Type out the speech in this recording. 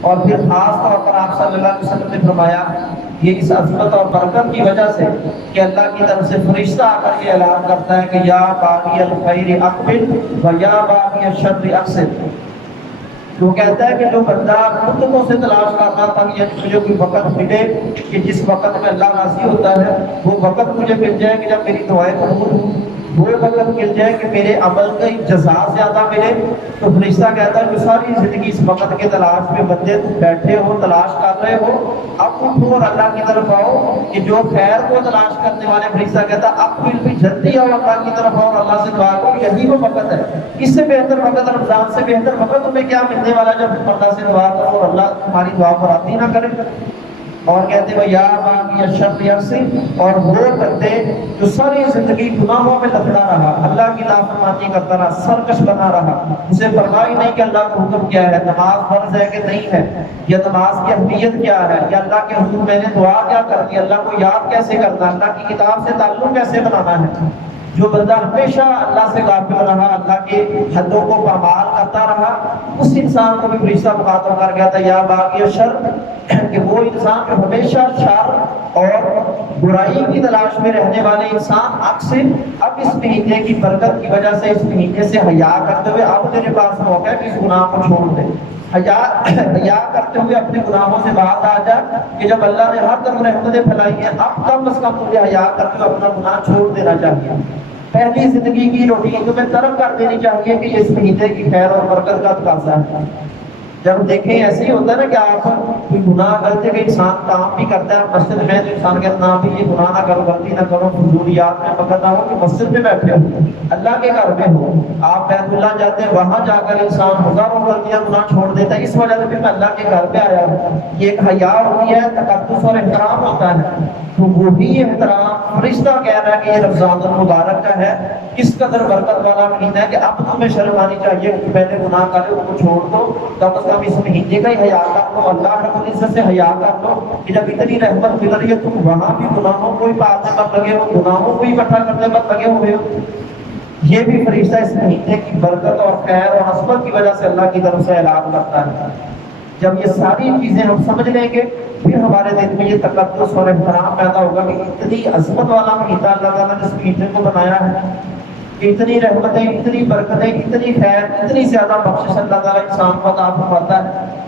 اور پھر خاص طور پر آپ صلی اللہ علیہ وسلم نے فرمایا یہ اس عظمت اور برکت کی وجہ سے کہ اللہ کی طرف سے فرشتہ آ کر یہ اعلان کرتا ہے کہ یا باغی الخیر اقبل و یا باغی الشر اقصر۔ وہ کہتا ہے کہ جو بندہ مدتوں سے تلاش کرتا تھا کہ مجھے کوئی وقت ملے کہ جس وقت میں اللہ راضی ہوتا ہے، وہ وقت مجھے مل جائے کہ جب میری دعائیں قبول ہوں، وہ وقت مل جائے کہ میرے عمل کی جزا زیادہ ملے، تو فرشتہ کہتا ہے کہ ساری زندگی اس وقت کے تلاش میں بندے بیٹھے ہو، تلاش کر رہے ہو، اب اٹھو اور اللہ کی طرف آؤ کہ جو خیر کو تلاش کرنے والے فرشتہ کہتا ہے اب بھی جلدی آؤ اللہ کی طرف آؤ اور اللہ سے دعا کرو، یہی وہ وقت ہے۔ اس سے بہتر وقت، رمضان سے بہتر وقت تمہیں کیا ملنے والا جب اللہ سے دعا کرو اور اللہ تمہاری دعا پر آتی نہ کرے۔ اور کہتے ہیں یا باغی الشر اقصر، اور وہ بندے جو ساری زندگی گناہوں میں لگتا رہا، اللہ کی نافرمانی کرتا رہا، سرکش بنا رہا، اسے پرواہ ہی نہیں کہ اللہ کا حکم کیا ہے، نماز فرض ہے کہ نہیں ہے، یا نماز کی اہمیت کیا ہے، یا اللہ کے حضور میں نے دعا کیا کرنی، اللہ کو یاد کیسے کرنا، اللہ کی کتاب سے تعلق کیسے بنانا ہے۔ جو بندہ ہمیشہ اللہ سے غافل رہا، اللہ کے حدوں کو پامال کرتا رہا، اس انسان کو بھی فرشتہ مخاطب کر گیا تھا یا باغی الشر، کہ وہ انسان جو ہمیشہ شر اور برائی کی تلاش میں رہنے والے انسان اکثر اب اس مہینے کی برکت کی وجہ سے، اس مہینے سے حیا کرتے ہوئے اب تیرے پاس موقع ہے کہ اس گناہ کو چھوڑ دے۔ حیا کرتے ہوئے اپنے گناہوں سے باہر آ جا کہ جب اللہ نے ہر طرف رحمتیں پھیلائی ہیں، اب کم از کم تجھے حیا کرتے ہوئے اپنا گناہ چھوڑ دینا چاہیے۔ پہلی زندگی کی روٹین تمہیں ترک کر دینی چاہیے کہ اس مہینے کی خیر اور برکت کا تقاضا ہے۔ جب دیکھیں ایسے ہی ہوتا ہے نا کہ آپ کوئی گناہ کرتے کہ انسان کام بھی کرتا ہے مسجد میں، تو انسان کہتا ہے بھی یہ گناہ نہ کرو، غلطی نہ کرو، فضولیات میں پکڑ نہ ہو، کہ مسجد میں بیٹھے ہو، اللہ کے گھر میں ہو، آپ بیت اللہ جاتے ہیں، وہاں جا کر انسان ہزاروں غلطیاں گناہ چھوڑ دیتا ہے، اس وجہ سے پھر میں اللہ کے گھر پہ آیا ہوں۔ یہ ایک حیا ہوتی ہے، تقدس اور احترام ہوتا ہے، تو وہی احترام فرشتہ کہہ رہا ہے کہ یہ رمضان المبارک کا ہے، کس قدر برکت والا مہینہ ہے کہ اب تمہیں شرم آنی چاہیے کہ پہلے گناہ کرے ان کو چھوڑ دو، کم از کم اس مہینے کا ہی حیا کر لو، اللہ رب العزت سے حیا کر لو کہ جب اتنی رحمت مل رہی ہے تم وہاں بھی گناہوں کو ہی پالنے پر لگے ہو، گناہوں کو ہی اکٹھا کرنے پر لگے ہوئے ہو۔ یہ بھی فرشتہ اس مہینے کی برکت اور خیر اور عصمت کی وجہ سے اللہ کی طرف سے اعلان کرتا ہے۔ جب یہ ساری چیزیں ہم سمجھ لیں گے پھر ہمارے دل میں یہ تقدس اور احترام پیدا ہوگا کہ اتنی عظمت والا مہینہ اللہ تعالیٰ نے اس مہینے کو بنایا ہے کہ اتنی رحمتیں، اتنی برکتیں، اتنی خیر، اتنی زیادہ بخشش اللہ تعالیٰ انسان کو عطا فرماتا ہے۔